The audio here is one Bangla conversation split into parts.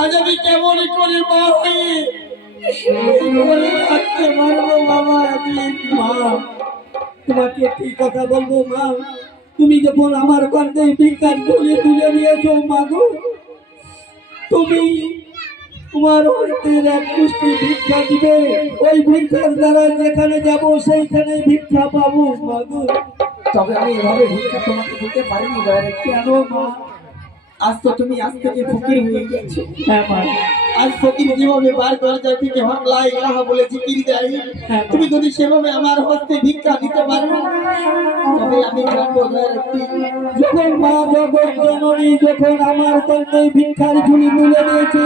আজ আমি কেমন করে মা হয়ে থাকতে পারবো বাবা? মা, তোমাকে একটি কথা বলবো মা, তুমি যখন আমার কাঁধে ভিক্ষার তুলে তুলে নিয়েছো মা গো, তুমি তোমার হস্তের এক মুষ্টি ভিক্ষা দিবে, ওই ভিক্ষার দ্বারা যেখানে যাব সেইখানে ভিক্ষা পাবো মা গো। তবে আমি এভাবে ভিক্ষা তোমাকে দিতে পারিনি দয়া। কেন মা? আজ তো তুমি আজ থেকে ফকির হয়ে গেছো। হ্যাঁ মা, আজ ফকির যেভাবে বার দরজা থেকে লা ইলাহা বলে জিকির দেয়, তুমি যদি সেভাবে আমার হস্তে ভিক্ষা দিতে পারো তবে আমি জানবো যখন মা জগৎ জননী যখন আমার কাছে ভিক্ষার ঝুলি তুলে নিয়েছে,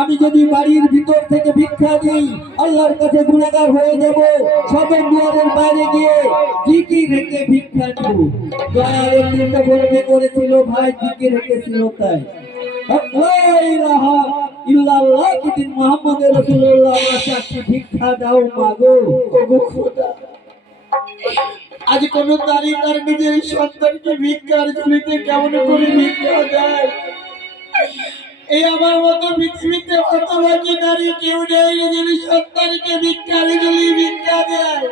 আমি যদি বাড়ির ভিতর থেকে ভিক্ষা দিই আল্লাহর কাছে গুনাহগার হয়ে যাব। সবের দুয়ারের বাইরে গিয়ে জিকির রেখে ভিক্ষা দিব। দয়াল একদিন বলতে করেছিল ভাই জিকির রেখেছিল তাই ইল্লাল্লাহ কি মুহাম্মদ রাসূলুল্লাহ আমাকে ভিক্ষা দাও মাগো। ওগো খোদা, আজ কোন নারী তার নিজের সন্তানকে ভিক্ষার ঝুলিতে কেমন করে ভিক্ষা দেয়? এই আমার মতো পৃথিবীতে হতভাগী নারী কেউ নেই নিজের সন্তানকে ভিক্ষার ঝুলি ভিক্ষা দেয়।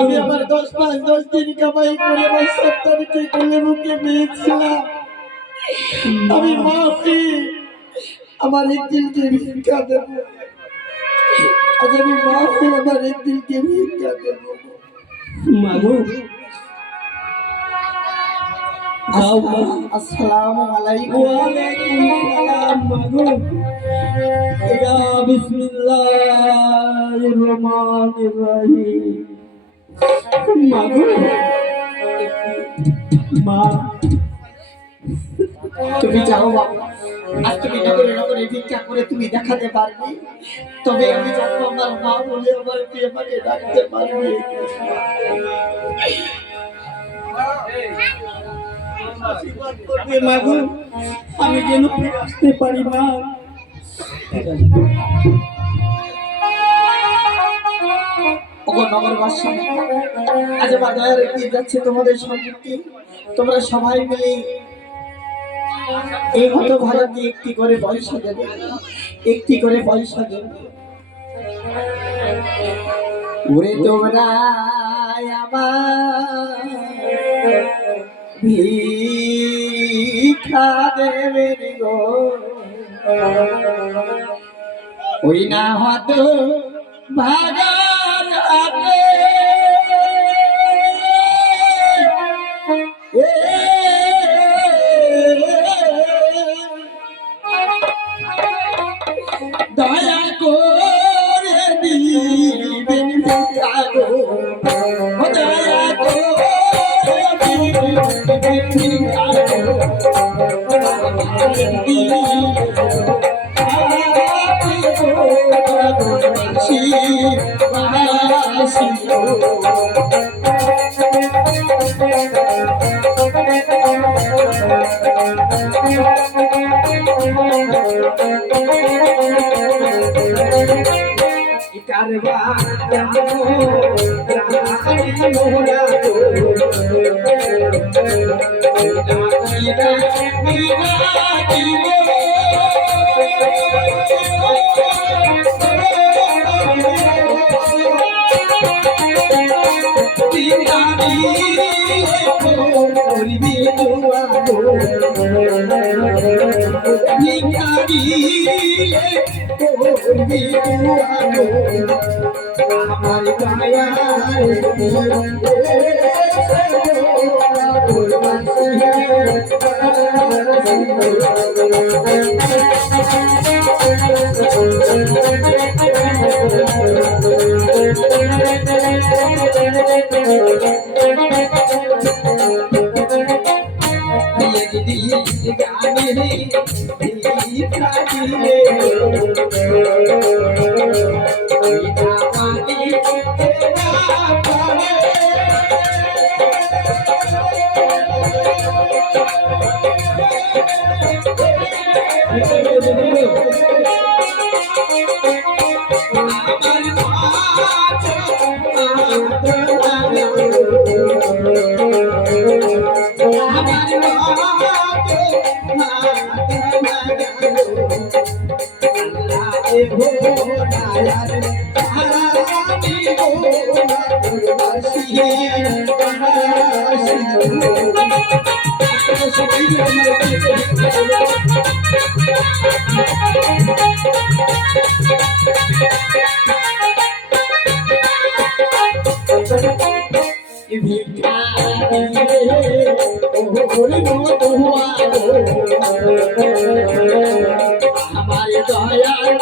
আমি আমার 10 দিন কামাই করে আমার সন্তানকে কোলে বুকে পেয়েছিলাম। আমি মা আমার একদিনকে ভিক্ষা দেব, আজ আমি মা আমার একদিনকে ভিক্ষা দেব। আসসালামু আলাইকুম। ওয়ালাইকুম সালাম মাগো। ইয়া বিসমিল্লাহির রহমানির রহিম। মাগো, মা তুমি যাও বাবা, আজ তুমি নগরে নগরে ভিক্ষা করে তুমি দেখাতে পারবে, তবে আমি জানবো আমার মা বলে আমার প্রিয়মাকে ডাকতে পারবে। মাগো, আমি যেন আসতে পারি মা। নগরবাসী, আজ আমার দয়ার একদিন যাচ্ছে তোমাদের সম্পত্তি, তোমরা সবাই মিলে এই মতো ভাড়া দিয়ে একটি করে পয়সা দেবে, একটি করে পয়সা দেবে। ওরে তোমরা আমার ভিক্ষা দেবে গো, ওই না হতো ভাগার হাতে দয়া করে দিবেন ভিক্ষা গো, দয়া করে দিবেন ভিক্ষা গো। কারবার জানো রানী মোরা আমার গায়া আমার দয়াল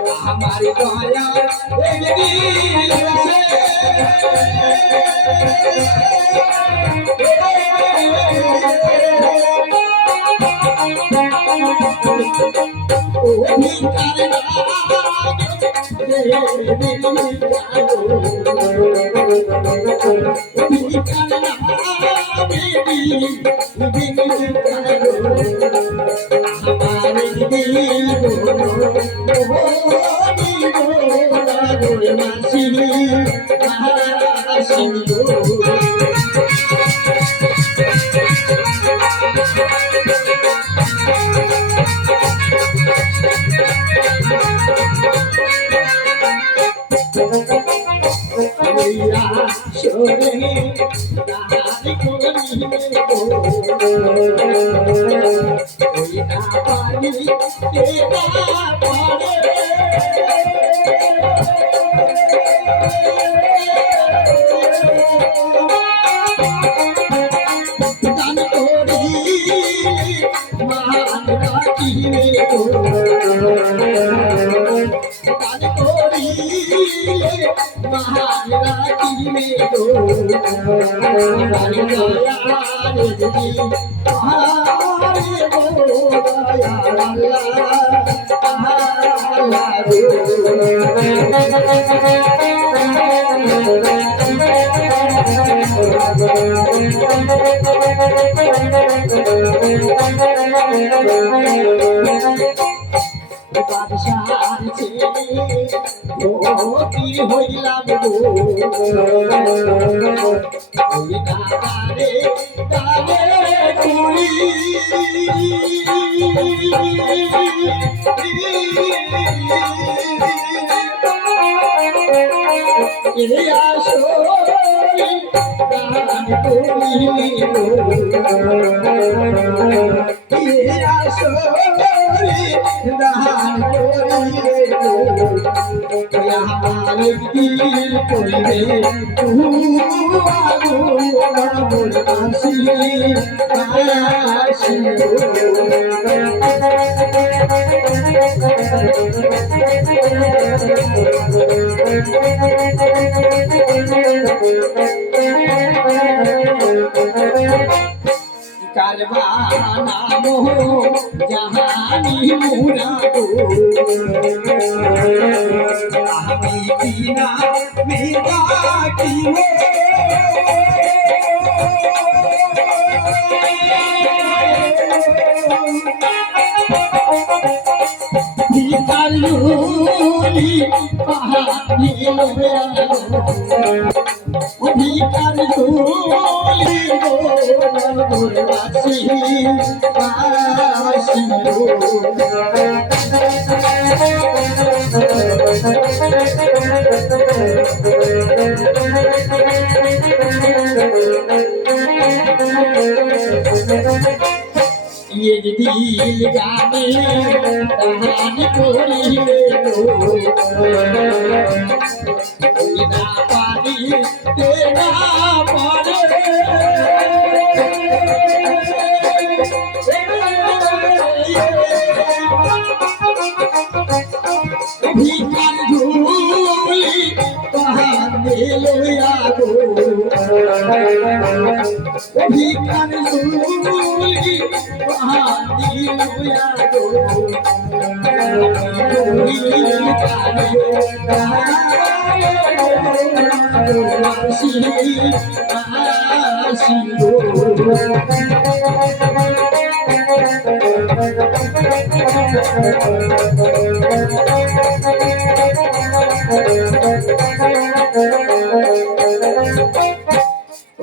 আমার দয়া হইলাম গো ওই দাদারে দাদে তুই আসো করিলে আসরে দান করিলে আমার দিল করিবে কারবানা মোহ জাহানি মুরাদো আমি বিনা মেরা কি ভিকারুলি পাহাড়ি লোয়া ভিকারুলি গোলাসি কাশি ये दिल गाने कहानी कोरिले ना पानी तेरा पारे ভিকার ঝুলি কহানে লইয়া গো ভিকার ঝুলি কহানে লইয়া গো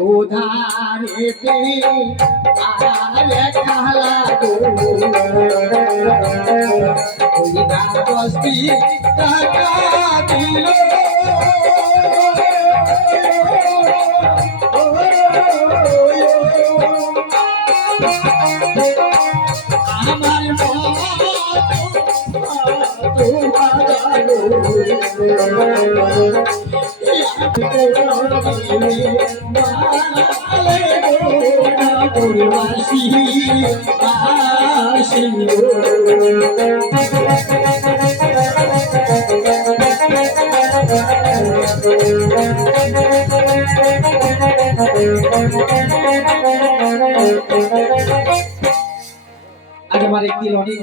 उधारे दे आले खाला दो उइना बस्ती टाका दिलो আমার আজ আমার একদিন অনেক